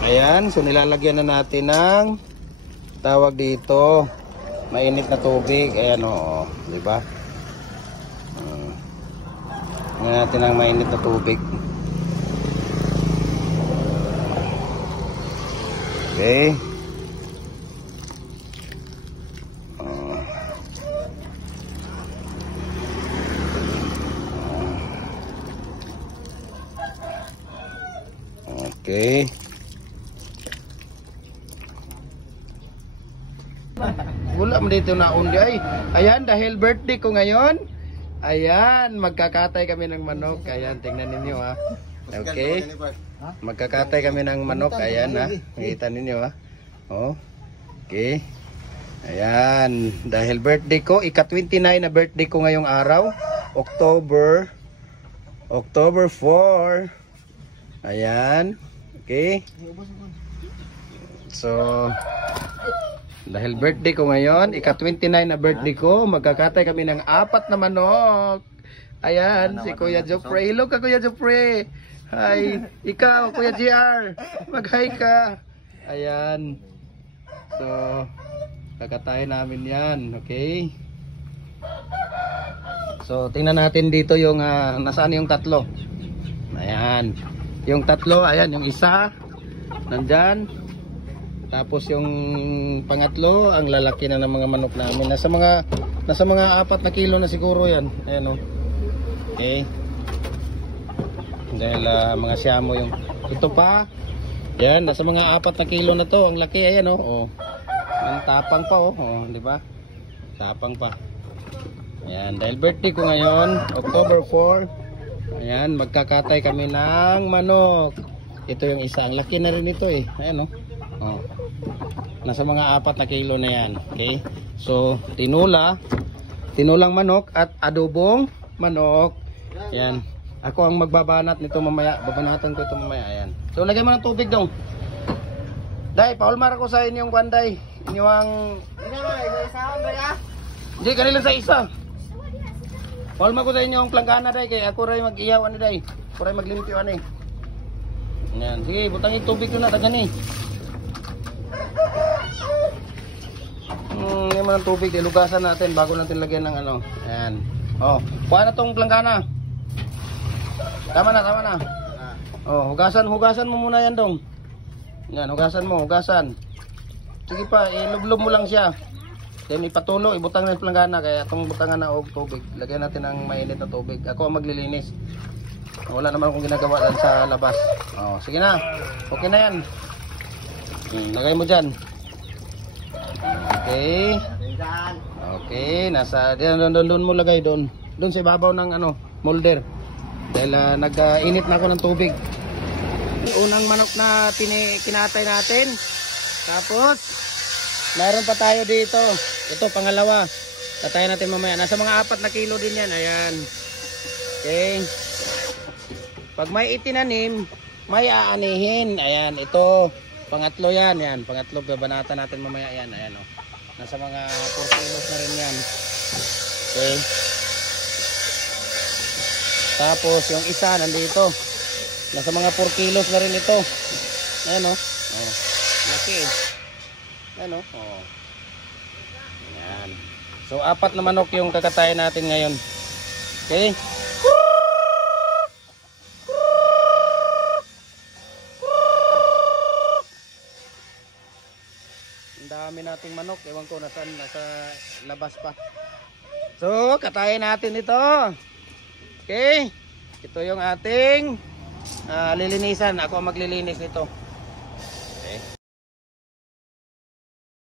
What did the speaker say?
Ayan, so nilalagyan na natin ng tawag dito, mainit na tubig. Ayan o, di ba? Lagyan natin ng mainit na tubig. Okay. Okay. Wala mo dito na undi ay. Ayan, dahil birthday ko ngayon. Ayan, magkakatay kami ng manok. Ayan, tingnan ninyo ha. Okay. Magkakatay kami ng manok. Ayan ha. Makita ninyo ha. Oh. Okay. Ayan, dahil birthday ko, ika-29 na birthday ko ngayong araw. October 4. Ayan. Okay. So, dahil birthday ko ngayon, ika-29 na birthday ko, magkakatay kami ng 4 na manok. Ayan, si Kuya Jopre. Hello ka, Kuya Jopre. Hi. Ikaw, Kuya JR. Mag-hi ka. Ayan. So, kakatay namin yan. Okay. So, tingnan natin dito yung, nasaan yung tatlo. Ayan. Yung tatlo, ayan, yung isa nandyan. Tapos yung pangatlo, ang lalaki na ng mga manok namin. Nasa mga 4 na kilo na siguro yan. Ayan o. Okay. Dahil mga siyamo yung ito pa. Yan, nasa mga 4 na kilo na to. Ang laki, ayan o. Oh. Ang tapang pa o. Oh, di ba? Tapang pa. Ayan, dahil birthday ko ngayon, October 4. Ayan, magkakatay kami ng manok. Ito yung isa. Ang laki na rin ito eh. Ayan o. Oh. Nasa mga 4 na kilo na yan. Okay. So, tinulang manok at adobong manok. Ayan. Ako ang magbabanat nito mamaya. Babanatan ko ito mamaya. Ayan. So, lagyan mo ng tubig daw. Day, paulmar ako sa inyong kwanday. Inyong... Hindi, kanila sa isa. Paulmar ko sa inyong planggana day. Kaya ako rin mag-iyaw ano day. Ako rin maglimpyo ano eh. Ayan. Sige, butangin tubig ko na. Tagan eh. Yung mga tubig, dilugasan natin bago natin lagyan ng ano. Ayan. Oh, kuha na tong planggana. Tama na. Oh, hugasan mo muna yan dong. Yan, hugasan mo. Sige pa, ilublob mo lang siya. Then ipatulo, ibutang na yung planggana. Kaya itong butangan na og tubig. Lagyan natin ng mainit na tubig. Ako ang maglilinis. Wala naman akong ginagawa dyan sa labas. Oh, sige na. Okay na yan. Lagay mo dyan. Okay. Okay, nasa doon mo lagay doon. Doon sa ibabaw ng ano, molder. Dahil nag-init na ako ng tubig. Unang manok na kinatay natin. Tapos mayroon pa tayo dito. Ito pangalawa. Tatayin natin mamaya. Nasa mga 4 na kilo din yan. Ayan. Okay. Pag may itinanim, may aanihin. Ayan, ito. Pangatlo yan. Ayan, pangatlo. Babanatan natin mamaya yan. Ayan o. Nasa mga 4 kilos na rin yan. Okay. Tapos yung isa nandito. Nasa mga 4 kilos na rin ito. Ayan o. Oh. Laki eh. Ayan o. Oh. Ayan. So 4 na manok yung kakatayin natin ngayon. Okay. Dami nating manok, ewan ko nasa labas pa. So, katayin natin ito. Okay. Ito yung ating lilinisan. Ako ang maglilinis nito.